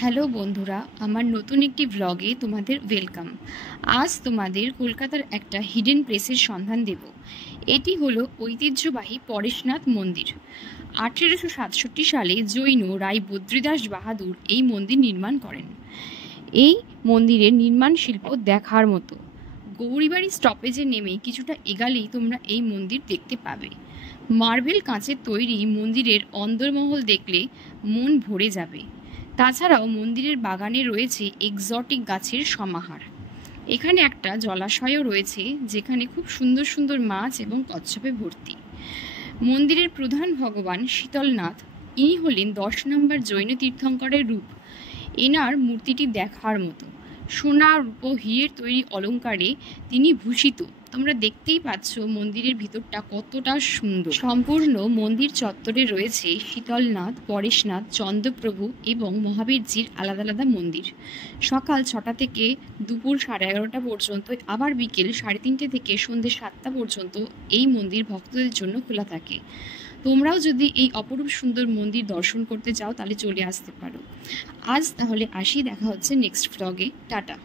Hello বন্ধুরা, আমার নতুন একটি ব্লগে তোমাদের ওয়েলকাম। আজ তোমাদের কলকাতার একটা হিডেন প্লেসের সন্ধান দেব। এটি হলো ঐতিহ্যবাহী পরেশনাথ মন্দির। 1867 সালে জৈন রায় বদ্রীদাস বাহাদুর এই মন্দির নির্মাণ করেন। এই মন্দিরের নির্মাণ শিল্প দেখার মতো। গৌরীবাড়ি স্টপেজে নেমে কিছুটা এগালেই তোমরা এই মন্দির দেখতে পাবে। মার্বেল কাঁচের তৈরি মন্দিরের অন্দরমহল দেখলে মন ভরে যাবে। তাছাড়াও মন্দিরের বাগানে রয়েছে এক্সোটিক গাছের সমাহার। এখানে একটা জলাশয়ও রয়েছে, যেখানে খুব সুন্দর সুন্দর মাছ এবং কচ্ছপে ভর্তি। মন্দিরের প্রধান ভগবান শীতলনাথ, ইনি হলেন 10 নম্বর জৈন তীর্থঙ্করের রূপ। এনার মূর্তিটি দেখার মতো। সোনা, রূপো, হীরের তৈরি অলঙ্কারে তিনি ভূষিত। তোমরা দেখতেই পাচ্ছ মন্দিরের ভিতরটা কতটা সুন্দর। সম্পূর্ণ মন্দির চত্বরে রয়েছে শীতলনাথ, পরেশনাথ, চন্দ্রপ্রভু এবং মহাবীরজির আলাদা আলাদা মন্দির। সকাল 6টা থেকে দুপুর 11:30 পর্যন্ত, আবার বিকেল 3:30 থেকে সন্ধ্যে 7টা পর্যন্ত এই মন্দির ভক্তদের জন্য খোলা থাকে। তোমরাও যদি এই অপরূপ সুন্দর মন্দির দর্শন করতে চাও তাহলে চলে আসতে পারো। আজ তাহলে আসি, দেখা হচ্ছে নেক্সট ভ্লগে। টাটা।